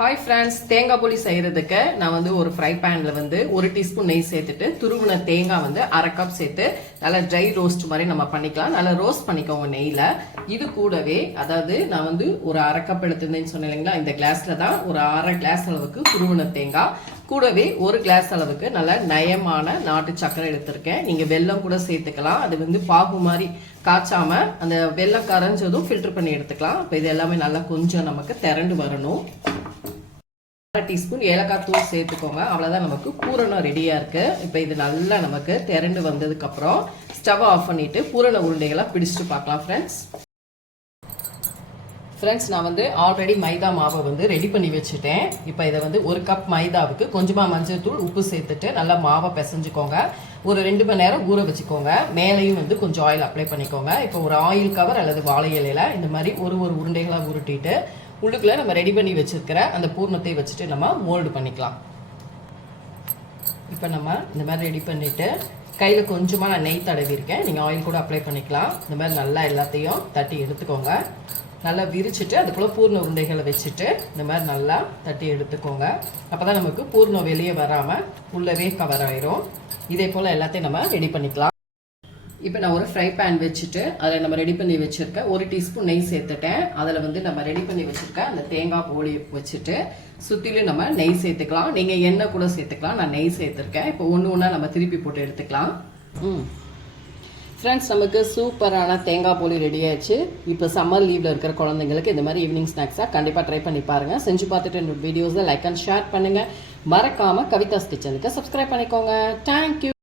Hi friends, தேங்காய் போலி செய்கிறதுக்கு நான் வந்து ஒரு ஃப்ரை பேனில் வந்து 1 டீஸ்பூன் நெய் சேர்த்துட்டு துருவின தேங்காய் வந்து 1/2 கப் சேர்த்து நல்லா ட்ரை ரோஸ்ட் மாதிரி நம்ம பண்ணிக்கலாம். நல்லா ரோஸ்ட் பண்ணிக்கோங்க நெய்யில். இது கூடவே அதாவது நான் வந்து ஒரு 1/2 கப் எடுத்திருந்தேன்னு சொன்னேன் இல்லைங்களா, இந்த கிளாஸில் தான் ஒரு 1/2 கிளாஸ் அளவுக்கு துருவின தேங்காய் கூடவே 1 கிளாஸ் அளவுக்கு நல்ல நயமான நாட்டு சக்கரை எடுத்திருக்கேன். நீங்கள் வெல்லம் கூட சேர்த்துக்கலாம். அது வந்து பாகு மாதிரி காய்ச்சாம அந்த வெல்லம் கரைஞ்சதும் ஃபில்டர் பண்ணி எடுத்துக்கலாம். இப்போ இது எல்லாமே நல்லா கொஞ்சம் நமக்கு திரண்டு வரணும். 1/2 டீஸ்பூன் ஏலக்காய் தூள் சேர்த்துக்கோங்க. அவ்வளோதான், நமக்கு பூரணம் ரெடியாக இருக்குது. இப்போ இது நல்லா நமக்கு திரண்டு வந்ததுக்கப்புறம் ஸ்டவ் ஆஃப் பண்ணிவிட்டு பூரண உருண்டைகளை பிடிச்சிட்டு பார்க்கலாம் ஃப்ரெண்ட்ஸ். நான் வந்து ஆல்ரெடி மைதா மாவை வந்து ரெடி பண்ணி வச்சுட்டேன். இப்போ இதை வந்து 1 கப் மைதாவுக்கு கொஞ்சமாக மஞ்சள் தூள் உப்பு சேர்த்துட்டு நல்லா மாவை பிசைஞ்சுக்கோங்க. ஒரு 2 மணி நேரம் ஊற வச்சுக்கோங்க. மேலேயும் வந்து கொஞ்சம் ஆயில் அப்ளை பண்ணிக்கோங்க. இப்போ ஒரு ஆயில் கவர் அல்லது வாழை இலையில இந்த மாதிரி ஒரு உருண்டைகளாக உருட்டிட்டு உள்ளுக்குள்ள நம்ம ரெடி பண்ணி வச்சிருக்கிற அந்த பூர்ணத்தை வச்சுட்டு நம்ம மோல்டு பண்ணிக்கலாம். இப்போ நம்ம இந்த மாதிரி ரெடி பண்ணிட்டு கையில் கொஞ்சமாக நான் நெய் தடவி இருக்கேன். நீங்கள் ஆயில் கூட அப்ளை பண்ணிக்கலாம். இந்த மாதிரி நல்லா எல்லாத்தையும் தட்டி எடுத்துக்கோங்க. நல்லா விரிச்சிட்டு அதுக்குள்ளே பூர்ண உருண்டைகளை வச்சுட்டு இந்த மாதிரி நல்லா தட்டி எடுத்துக்கோங்க. அப்போ தான் நமக்கு பூர்ணம் வெளியே வராமல் உள்ளவே கவர் ஆயிரும். இதே போல் எல்லாத்தையும் நம்ம ரெடி பண்ணிக்கலாம். இப்போ நான் ஒரு ஃப்ரை பேன் வச்சுட்டு அதில் நம்ம ரெடி பண்ணி வச்சுருக்க 1 டீஸ்பூன் நெய் சேர்த்துட்டேன். அதில் வந்து நம்ம ரெடி பண்ணி வச்சுருக்க அந்த தேங்காய் போலி வச்சுட்டு சுற்றிலும் நம்ம நெய் சேர்த்துக்கலாம். நீங்கள் எண்ணெய் கூட சேர்த்துக்கலாம். நான் நெய் சேர்த்துருக்கேன். இப்போ ஒன்று நம்ம திருப்பி போட்டு எடுத்துக்கலாம். ஃப்ரெண்ட்ஸ், நமக்கு சூப்பரான தேங்காய் போலி ரெடி ஆயிடுச்சு. இப்போ சம்மர் லீவில் இருக்கிற குழந்தைங்களுக்கு இந்த மாதிரி ஈவினிங் ஸ்நாக்ஸாக கண்டிப்பாக ட்ரை பண்ணி பாருங்கள். செஞ்சு பார்த்துட்டு என்னோட வீடியோஸை லைக் அண்ட் ஷேர் பண்ணுங்கள். மறக்காமல் கவிதாஸ் கிச்சனுக்கு சப்ஸ்கிரைப் பண்ணிக்கோங்க. தேங்க்யூ.